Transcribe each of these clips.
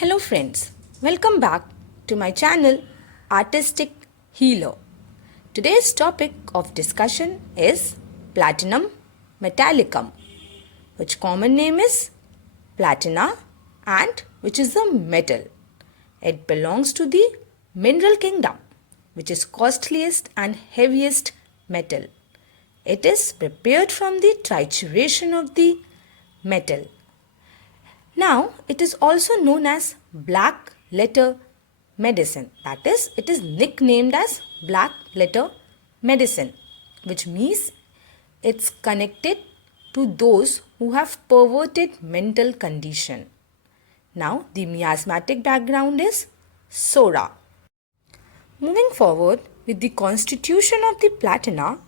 Hello friends, welcome back to my channel Artistic Healer. Today's topic of discussion is Platinum Metallicum, which common name is Platina and which is a metal. It belongs to the mineral kingdom, which is costliest and heaviest metal. It is prepared from the trituration of the metal. Now, it is also known as black letter medicine. That is, it is nicknamed as black letter medicine, which means it's connected to those who have perverted mental condition. Now, the miasmatic background is Sora. Moving forward with the constitution of the platina,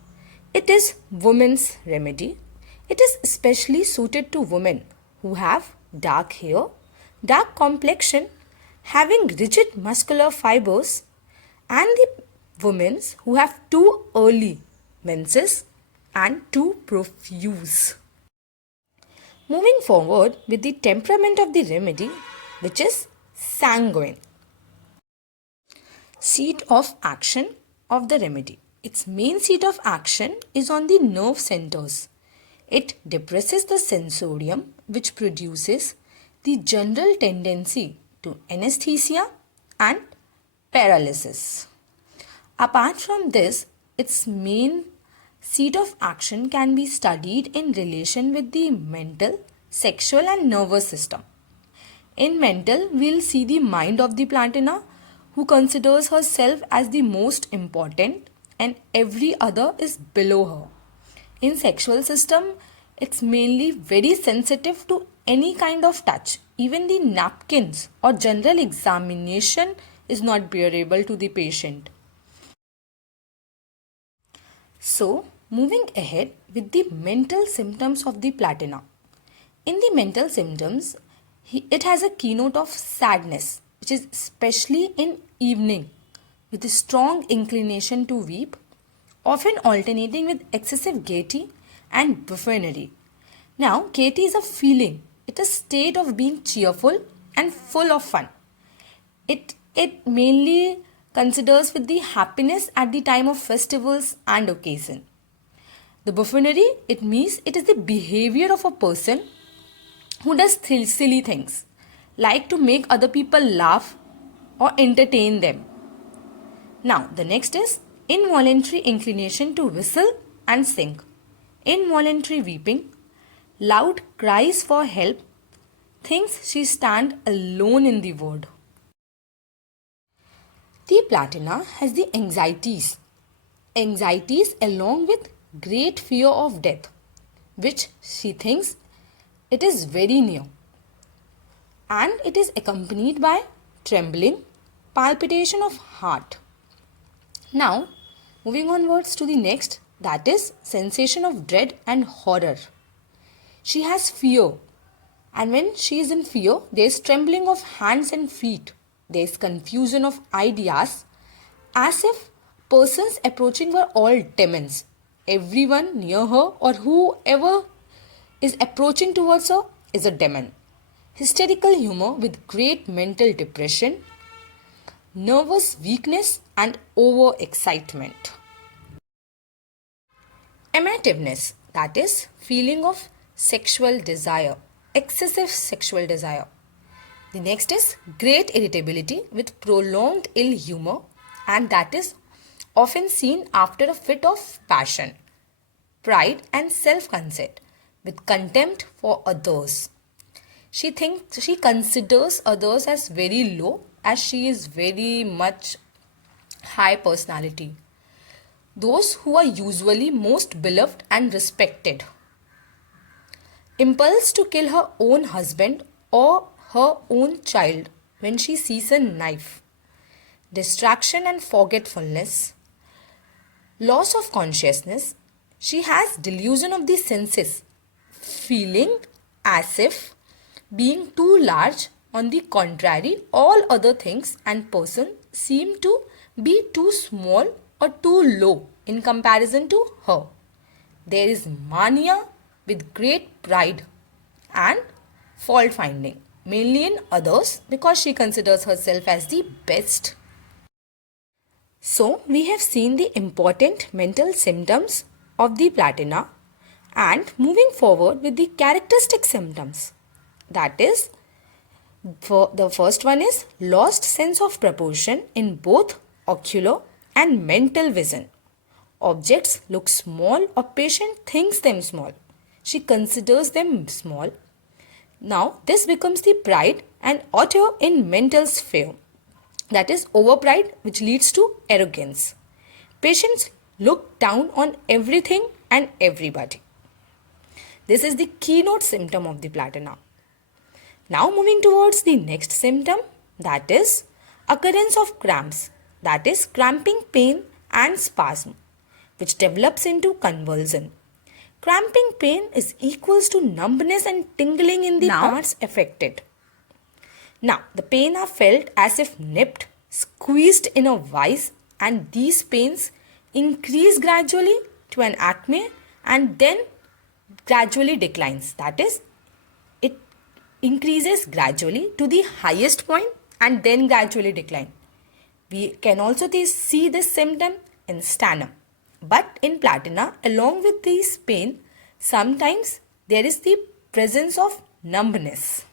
it is women's remedy. It is especially suited to women who have dark hair, dark complexion, having rigid muscular fibers, and the women who have too early menses and too profuse. Moving forward with the temperament of the remedy, which is sanguine. Seat of action of the remedy. Its main seat of action is on the nerve centers. It depresses the sensorium, which produces the general tendency to anesthesia and paralysis. Apart from this, its main seat of action can be studied in relation with the mental, sexual and nervous system. In mental, we'll see the mind of the platina, who considers herself as the most important and every other is below her. In sexual system, it's mainly very sensitive to any kind of touch. Even the napkins or general examination is not bearable to the patient. So, moving ahead with the mental symptoms of the platina. In the mental symptoms, it has a keynote of sadness, which is especially in evening, with a strong inclination to weep, often alternating with excessive gaiety and buffoonery. Now, gaiety is a feeling. It is a state of being cheerful and full of fun. It mainly considers with the happiness at the time of festivals and occasion. The buffoonery, it means it is the behavior of a person who does silly things, like to make other people laugh or entertain them. Now, the next is involuntary inclination to whistle and sing, involuntary weeping, loud cries for help, thinks she stands alone in the world. The platina has the anxieties along with great fear of death, which she thinks it is very near, and it is accompanied by trembling, palpitation of heart. Now, moving onwards to the next, that is sensation of dread and horror. She has fear, and when she is in fear, there is trembling of hands and feet. There is confusion of ideas, as if persons approaching were all demons. Everyone near her or whoever is approaching towards her is a demon. Hysterical humor with great mental depression, nervous weakness and overexcitement. Amativeness, that is feeling of sexual desire, excessive sexual desire. The next is great irritability with prolonged ill humor, and that is often seen after a fit of passion. Pride and self-conceit with contempt for others. She considers others as very low, as she is very much high personality. Those who are usually most beloved and respected. Impulse to kill her own husband or her own child when she sees a knife. Distraction and forgetfulness. Loss of consciousness. She has delusion of the senses, feeling as if being too large. On the contrary, all other things and persons seem to be too small or too low in comparison to her. There is mania with great pride and fault finding. mainly in others because she considers herself as the best. So, we have seen the important mental symptoms of the platina and moving forward with the characteristic symptoms. That is, the first one is lost sense of proportion in both ocular and mental vision. Objects look small or patient thinks them small. She considers them small. Now, this becomes the pride and author in mental sphere. That is overpride, which leads to arrogance. Patients look down on everything and everybody. This is the keynote symptom of the platina. Now moving towards the next symptom, that is occurrence of cramps, that is cramping pain and spasm, which develops into convulsion. Cramping pain is equals to numbness and tingling in the parts affected. Now, the pain are felt as if nipped, squeezed in a vice, and these pains increase gradually to an acme and then gradually declines. That is, it increases gradually to the highest point and then gradually decline. We can also see this symptom in sternum. But in platina, along with this pain, sometimes there is the presence of numbness.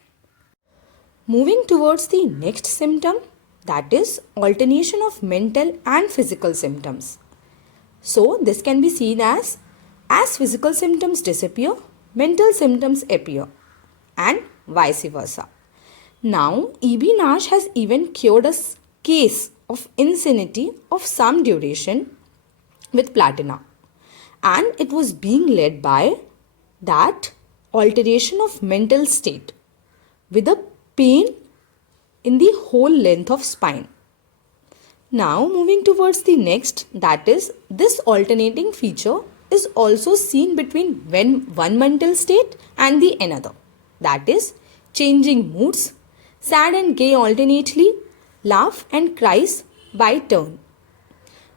Moving towards the next symptom, that is alternation of mental and physical symptoms. So this can be seen as physical symptoms disappear, mental symptoms appear, and vice versa. Now, E.B. Nash has even cured a case of insanity of some duration with platina, and it was being led by that alteration of mental state with a pain in the whole length of spine. Now moving towards the next, that is this alternating feature is also seen between one mental state and the another. That is changing moods, sad and gay alternately, laugh and cries by turn.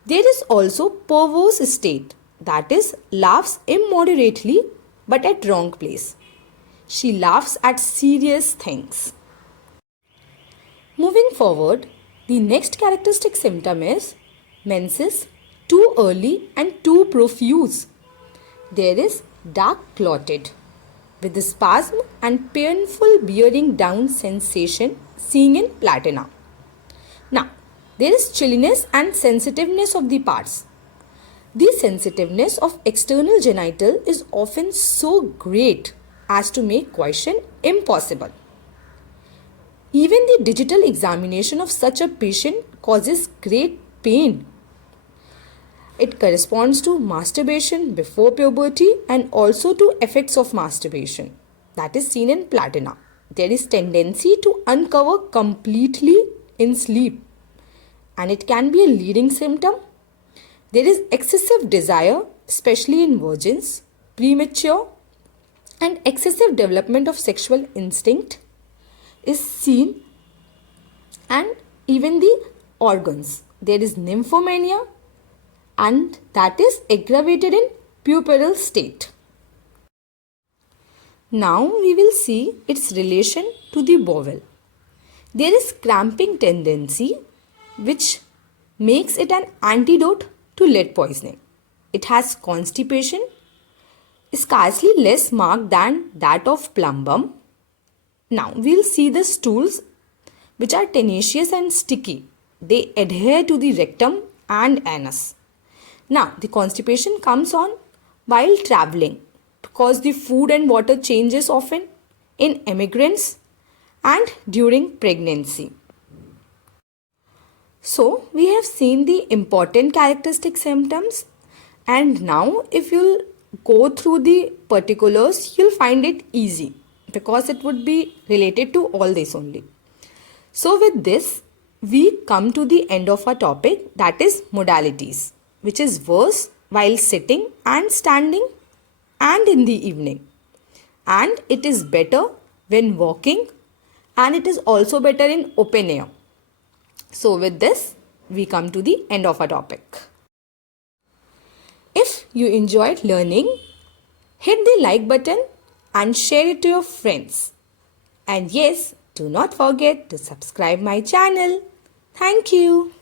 There is also perverse state, that is laughs immoderately but at wrong place. She laughs at serious things. Moving forward, the next characteristic symptom is menses too early and too profuse. There is dark clotted with the spasm and painful bearing down sensation seen in platina. Now, there is chilliness and sensitiveness of the parts. The sensitiveness of external genital is often so great as to make question impossible. Even the digital examination of such a patient causes great pain. It corresponds to masturbation before puberty and also to effects of masturbation. That is seen in platina. There is tendency to uncover completely in sleep, and it can be a leading symptom. There is excessive desire, especially in virgins, premature and excessive development of sexual instinct is seen, and even the organs. There is nymphomania, and that is aggravated in puerperal state. Now we will see its relation to the bowel. There is cramping tendency which makes it an antidote to lead poisoning. It has constipation, scarcely less marked than that of plumbum. Now we will see the stools which are tenacious and sticky. They adhere to the rectum and anus. Now the constipation comes on while traveling because the food and water changes often in immigrants and during pregnancy. So we have seen the important characteristic symptoms, and now if you'll go through the particulars, you'll find it easy because it would be related to all this only. So with this, we come to the end of our topic, that is modalities, which is worse while sitting and standing and in the evening. And it is better when walking, and it is also better in open air. So with this, we come to the end of our topic. If you enjoyed learning, hit the like button and share it to your friends. And yes, Do not forget to subscribe my channel. Thank you.